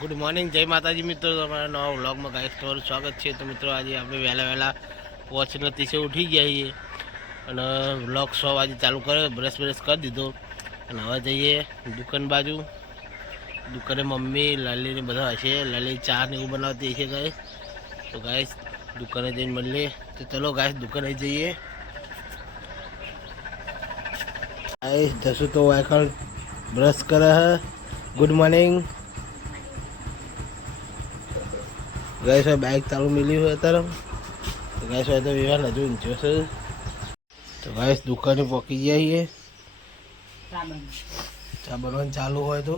Good morning जय माताजी मित्रों તમારા નવા વ્લોગમાં ગાઈસ તમારું સ્વાગત છે। તો મિત્રો આજે આપણે વહેલા વોચના તીસે ઉઠી ગયા છીએ અને વ્લોગ 100 વાગે ચાલુ કર્યો, બ્રશ કરી દીધો અને હવે જઈએ દુકાન બાજુ। દુકાને મમ્મી લાલીને બધા હશે, લાલી ચા ને એવું બનાવતી હશે ગાઈસ। તો ગાઈસ દુકાને જઈને મળીએ। તો ચલો ગાઈસ દુકાને જઈએ। गाइस जसू तो वाइकल ब्रश कर है। गुड मॉर्निंग गाइस, बाइक चालू मिली हुई तरफ। तो गाइस तो विवाह हजू ऊंचो से। तो गाइस दुकाने पहुंची जाइए। चा बनवान चालू हो तो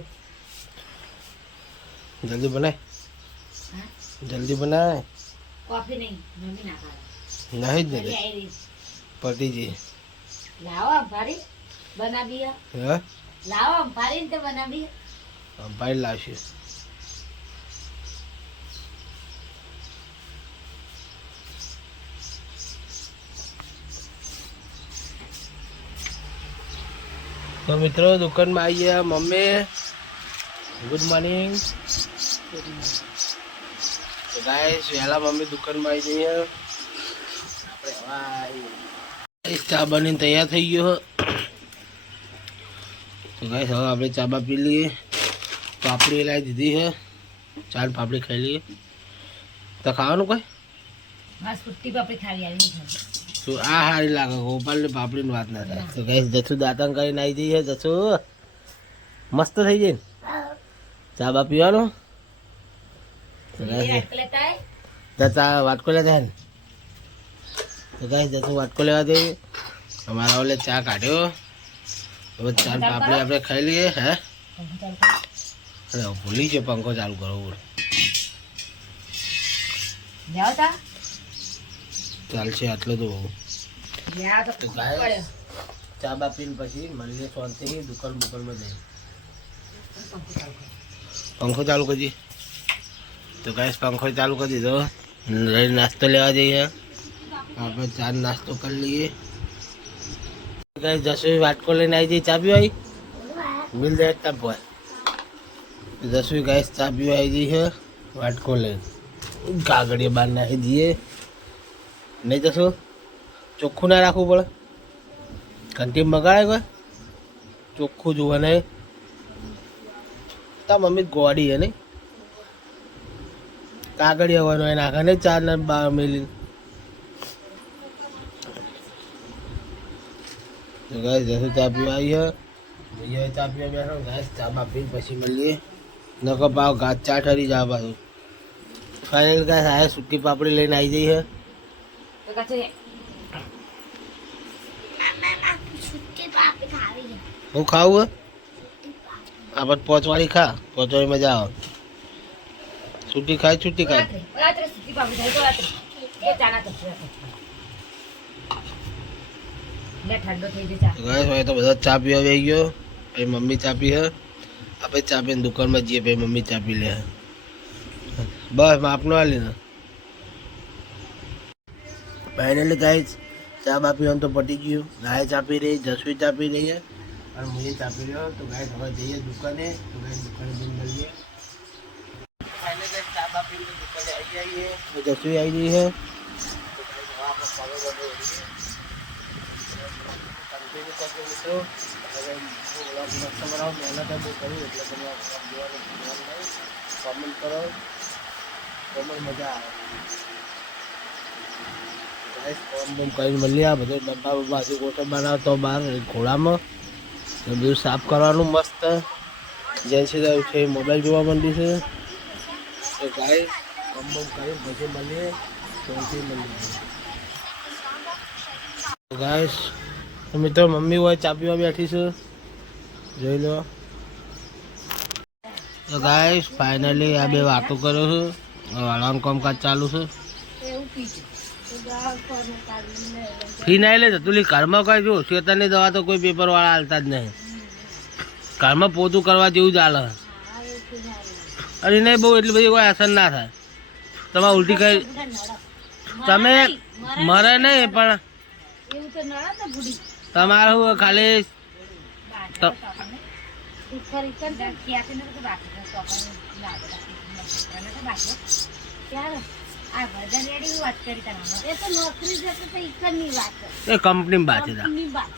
जल्दी बनाए, जल्दी बनाए। कॉफी नहीं मम्मी ना खा नहीं दे पति जी लाओ भारी बना भी है। लाओ भारी तो बना भी हम भाई लाशे तो मित्रों दुकान में आइए। Mummy good morning. तो गाइस वेला मम्मी दुकान में आई गई है। इस चा बनी तैयार थी गयो। तो गाइस हम આપણે ચાબા પી લઈએ। પાપડી લાવી દીધી છે, ચાર પાપડી ખાઈ લઈએ। તો ખાવાનું કોઈ બસ ફૂટી પાપડી ખાવી આવી છે। તો આ હારી લાગે, ગોપાલની પાપડીની વાત ના થાય। તો ગાઈસ જસુ દાંતણ કરીને આવી જઈએ। જસુ મસ્ત થઈ જાય ને ચાબા પીવાનો। તો ગાઈસ ચા વાટકો લેતા ને। તો ગાઈસ જસુ વાટકો લેવા જઈએ। અમારા ઓલે ચા કાઢ્યો, હવે ચાર પાપડી આપણે ખાઈ લઈએ। હે અરે ભૂલી ગયો પંખો ચાલુ કરવો। ચાલશે આટલો તો બહુ। ચા બા પીને પછી મળીએ શાંતિથી દુકાનમાં જઈએ। પંખો ચાલુ કરજે। તો ગાઈસ પંખો ચાલુ કરી દીધો। નાસ્તો લેવા જઈએ। આપણે ચા નાસ્તો કરી લઈએ। गाइस जसवी वाटको लेने आई थी चा भी आई मिल जाए तब पर। जसवी गाइस चा भी आई थी है वाटको ले कागड़िया बांधना है दिए नहीं। जसो चोख्खू ना राखू पड़े, घंटी मगाड़े कोई चोख्खू जुआ नहीं। ता मम्मी गोड़ी है नहीं कागड़िया हुआ नाखा नहीं चार न बार मिली। तो गाइस जैसे चा पीवा आई है भैया चा पीवा बैठो। गाइस चा बा पी पी मिलिए नका पाव गाज चाट हरी जा पाओ। फाइनल गाइस आए सूखी पापड़ी लेने आई गई है। तो कहते सूखी पापड़ी खा रही है। હું ખાવું આપણે પોચવાળી ખા, પોચવાળી મજા આવે। છૂટી ખાય છૂટી ખાય રાત્રે सूखी पापड़ी खाई तो रात्रे ये जाना तो ले ठंडो થઈ જશે। ગાઈસ હવે તો બધા ચા પીવા આવી ગયો। ભાઈ મમ્મી ચા પી है, આપણે ચા પીને દુકાનમાં જઈએ। ભાઈ મમ્મી ચા પી લે બસ માપનો આલી ને। फाइनली गाइस चा बा पीવાનું તો પટી ગયું। ગાય ચા પી રહી, જસવી ચા પી રહી है और मुझे चા પી રહ્યો। तो गाइस હવે જઈએ દુકાને। तो गाइस દુકાને જઈને મળીએ। फाइनली गाइस ચા બા પીને દુકાને આવી જઈએ। तो जसवी आई गई है। तो गाइस वहां पर फॉलो कर रहे हैं कंटिन्यू करके मित्रों। अगर व्लॉग मस्त बनाओ मेहनत है वो करूँ એટલે તમે આ વ્લોગ જોવાનું ભૂલવાનું નહીં। કમેન્ટ કરો, કમેન્ટ મજા આવે। ગાઈસ કોમ બમ કરીને મળીએ। આ બધો ડબ્બા બબ્બા હજી ગોઠવ બનાવતો બહાર ઘોડામાં તો બધું સાફ કરવાનું મસ્ત। જેન સીધા ઉઠે મોબાઈલ જોવા માંડી છે। તો ગાઈસ કોમ બમ કરી પછી મળીએ, શાંતિ મળીએ। તો ગાઈસ तो मित्रों मम्मी वो चा पीवा बैठी से જોઈ લો। तो गाइस फाइनली आ बे वातो करो छे, वाळान कामकाज चालू छे। फिनाइल जतुली घरमा कई जो શેતાની દવા તો કોઈ પેપર વાળા હાલતા જ નહીં। ઘરમાં પોતું કરવા જેવું ચાલે। અરે નહીં બહુ એટલી બધી કોઈ અસર ના થાય। તમારે ઉલટી કઈ તમે મરે નહીં પણ તમારું ખાલી આ બધા રેડી વાત કરી તમારે એ તો નોકરી જતો તો ઈકરની વાત એ કંપની બાત છે કંપની વાત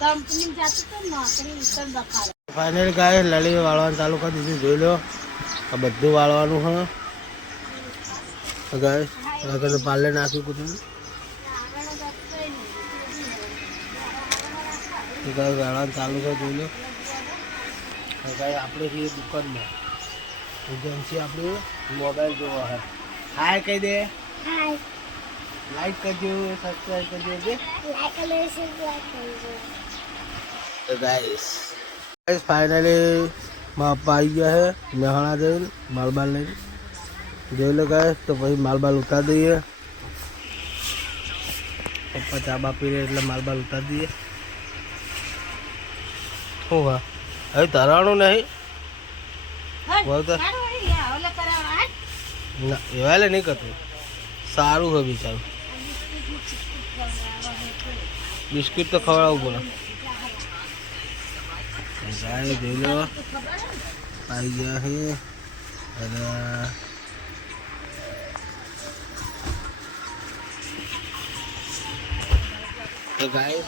કંપની જતો તો નોકરી ઈકર બખાડે ફાઇનલ ગાય લલી વાળવાનું ચાલુ કરી દીધું જોઈ લો આ બધું વાળવાનું હા ગાય તો પાર્લે નાખ્યું કુતું ગાય વાળવાનું ચાલુ કરી જોઈ લો ગાય આપણે છીએ દુકાનમાં એજન્સી આપણે મોબાઈલ જોવા હે હાય કહી દે હાય લાઈક કરજો સબસ્ક્રાઈબ કરજો કે લાઈક અને સબસ્ક્રાઇબ કરજો તો ગાઈસ ફાઇનલી માપા આવી ગયા હે મહેણા જઈને માલબાલ લઈને જોઈ લો ગાઈસ તો પછી માલબાલ ઉતારી દઈએ પપ્પા ચા બાપી રહે એટલે માલબાલ ઉતારી દઈએ શું હા હવે તરાણું નહીં ના એવા લે નહીં કરતું સારું હોય બિચારું બિસ્કિટ તો ખવડાવવું પડે ગાય જોઈ લો આવી ગયા છે અને તો ગાય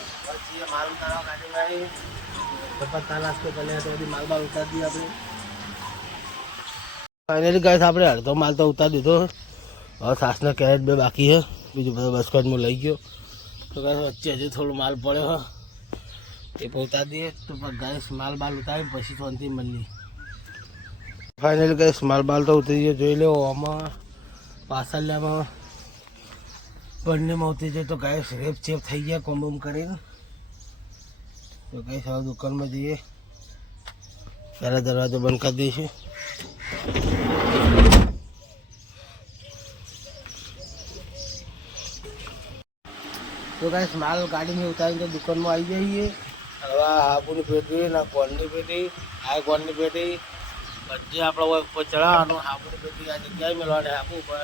માલ ઉતારવા ગાડીમાં પપ્પા નાસ્તો કર્યા તો બધી માલ બાલ ઉતારી દઈએ આપણે ફાઇનલી ગાય આપણે અડધો માલ તો ઉતારી દીધો હવે સાસના કેરેટ બે બાકી છે બીજું બધો બસકોટમાં લઈ ગયો તો ગાય વચ્ચે હજુ થોડું માલ પડ્યો હોય એ પણ ઉતારી દઈએ તો ગાય માલ બાલ ઉતારી પછી શાંતિ મળીએ ફાઇનલી ગાય માલ બાલ તો ઉતરી ગયો જોઈ લો આમાં પાછળમાં બંનેમાં ઉતરી જાય તો ગાય રેપ ચેપ થઈ ગયા કોમ્બોમ કરીને તો ગાય હવે દુકાનમાં જઈએ પહેલાં દરવાજો બંધ કરી દઈશું તો ગાઈસ માલ ગાડીમાં ઉતારીને તો દુકાનમાં આવી જઈએ હવે હાબુની પેટી ના કોણની પેટી આ કોણની પેટી બધી આપણે ઉપર ચડાવવાનું હાબુની પેટી આ જગ્યાએ મેળવાની હાબુ ઉપર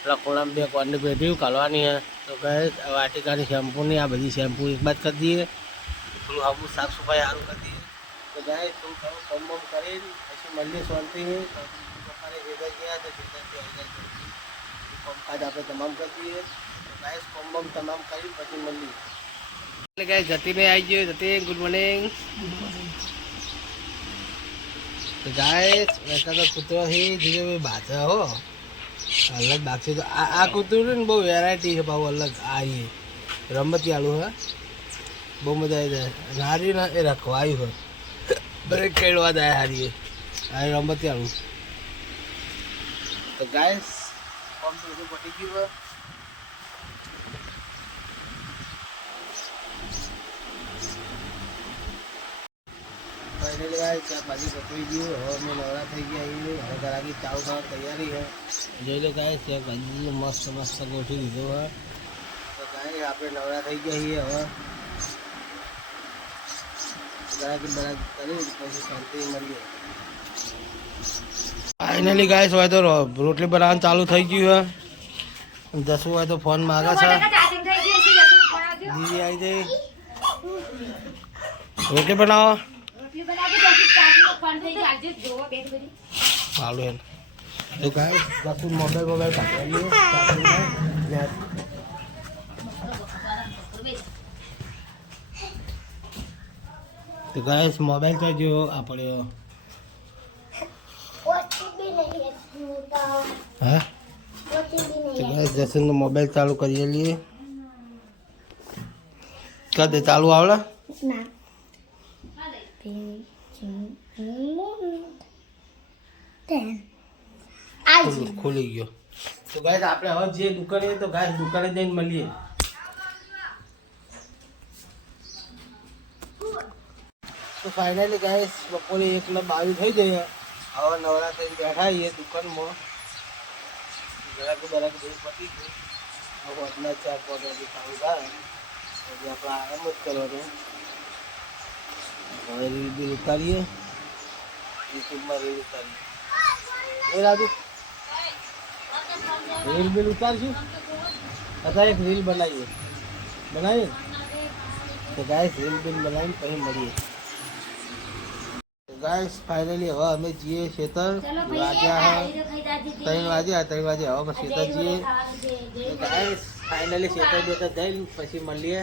પેલા ખૂણામાં બે કોણની પેટી કાઢવાની છે તો ગાઈસ વાટિકાની શેમ્પૂની આ બધી શેમ્પૂ એક બાદ કરી દઈએ થોડું હાબુ સાફ સફાઈ સારું કરી દઈએ તો ગાઈસ થોડું થોડું કમ બમ કરીને પછી મળીએ શાંતિ પપ્પાને ભેગા ગયા તો કામકાજ આપણે તમામ કરી દઈએ ગાઈસ કોમ્બમ તમામ કરી પછી મળીએ એટલે ગાઈસ જતીને આવી ગયો જતી ગુડ મોર્નિંગ તો ગાઈસ વૈસા તો કૂતરો છે જે બાચા હો અલગ બાગશે તો આ કૂતરું ને બહુ વેરાયટી છે બહુ અલગ આ રમતી આલુ હે બહુ મજા આવી જાય હારી ને એ રખવાયું હોય દરેક ખેડવા જાય હારી આ રમતી આલુ તો ગાઈસ કોમ તો બધું પટી ગયું ફાઇનલી ગાઈસ ચા ભાજી પકડી ગયું હવે અમે નવરા થઈ ગયા હવે ઘરાકી ચાવ ખાવા તૈયારી છે જોઈ લો ગાઈસ ચા ભાજી મસ્ત મસ્ત ગોઠવી દીધો હોય તો ગાઈસ આપણે નવરા થઈ ગયા છીએ હવે ઘરાકી બરાકી કરી પછી શાંતિ મળીએ ફાઇનલી ગાઈસ હોય તો રોટલી બનાવવાનું ચાલુ થઈ ગયું છે જસું હોય તો ફોન માગે છે દીદી આવી જઈ રોટલી બનાવો ચાલુ એમ તો ગાઈસ જસું મોબાઈલ કાઢીએ તો ગાઈસ મોબાઈલ તો જો આપણે હા તો ગાઈસ જસનનો મોબાઈલ ચાલુ કરીએ લઈએ કદે ચાલુ આવડે ના ખુલી ગયો તો ગાઈસ આપણે હવે જે દુકાને તો ગાઈસ દુકાને જઈને મળીએ તો ફાઇનલી ગાઈસ બપોરે 1:22 થઈ જાય હવે નવરા થઈને બેઠા છીએ દુકાનમાં જરાક બરાક બધું પતી ગયું હવે આપણા 4-5 વાગે ચાલુ થાય એટલે આપણે આરામ જ કરવાનો હવે રીલ બિલ ઉતારીએ યુટ્યુબમાં રીલ ઉતારીએ રાજુ રીલ બિલ ઉતારશું અથવા એક રીલ બનાવીએ તો ગાઈસ રીલ બિલ બનાવીને પછી મળીએ ગાઈસ ફાઇનલી હવે અમે જઈએ ખેતર ચલો વાગ્યા ભાઈ ખાઈ જાજે 3 વાગ્યા હવે અમે ખેતર જઈએ ગાઈસ ફાઇનલી ખેતર બેતર જઈને પછી મળીએ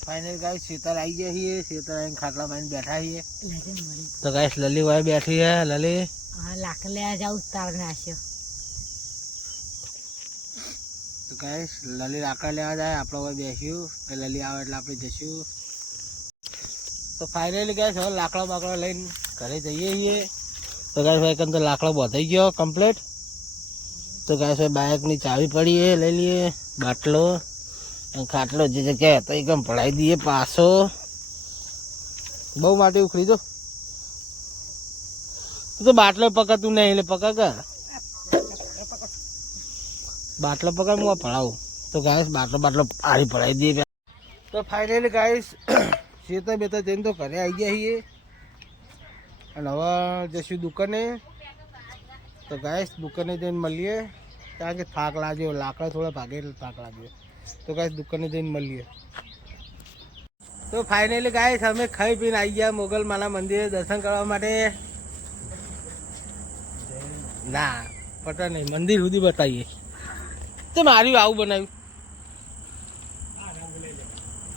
ફાઇનલ ગાઈસ ખેતર આવી ગયા છીએ ખેતર આવીને ખાટલા મારીને બેઠા છીએ તો ગાઈસ લલી ભાઈ બેઠી છે લલી લાખ લેવા જાઉં તાર નાખ્યો તો ગાઈસ લલી લાકડા લેવા જાય આપણે હવે બેસ્યું તો લલી આવે એટલે આપણે જઈશું તો ફાઇનલી ગાઈસ હવે લાકડા બાકડા લઈને ઘરે જઈએ છીએ તો ગાઈસ ભાઈ કંઈ તો લાકડો બોધાઈ ગયો કમ્પ્લીટ તો ગાઈસ ભાઈ બાઇકની ચાવી પડી એ લઈ લઈએ બાટલો ખાટલો જે જગ્યાએ હતો એ કેમ પડાવી દઈએ પાછો બહુ માટી ઉખડી દો તો બાટલો પકડતું નહીં એટલે પકડ કર બાટલો પકડ હું પડાવું તો ગાઈસ બાટલો આરી પડાવી દઈએ તો ફાઇનલી ગાઈસ શેતર બેતર જઈને તો ઘરે આવી ગયા છીએ અને હવે જઈશું દુકાને તો ગાઈસ દુકાને જઈને મળીએ કારણ કે થાક લાગ્યો લાકડા થોડા ભાગે એટલે થાક લાગ્યો તો ગાઈસ દુકાને જઈને મળીએ તો ફાઇનલી ગાઈસ અમે ખાઈ પીને આવી ગયા મોગલમાના મંદિરે દર્શન કરવા માટે ના પતા નહીં મંદિર સુધી બતાવીએ તો માર્યું આવું બનાવ્યું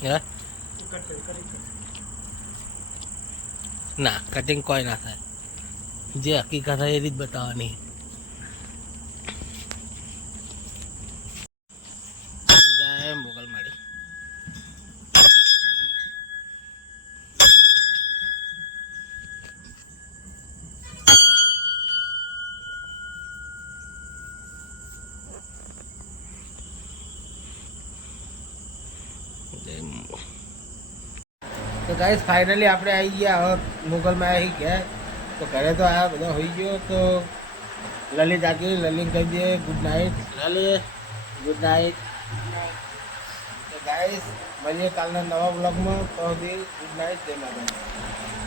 હે ના કટિંગ કોઈ ના થાય જે હકીકત હોય એ રીત બતાવવાની જય મોગલમાળી તો ગાઈસ ફાઇનલી આપણે આવી ગયા હવે મુગલમાં આવી ગયા તો ઘરે તો આ બધા હોઈ ગયો તો લલિત આગળ લલિત કહી દઈએ good night Lalit good night તો ગાઈસ મળીએ કાલના નવા બ્લોગમાં તો ગુડ નાઇટ જય માતા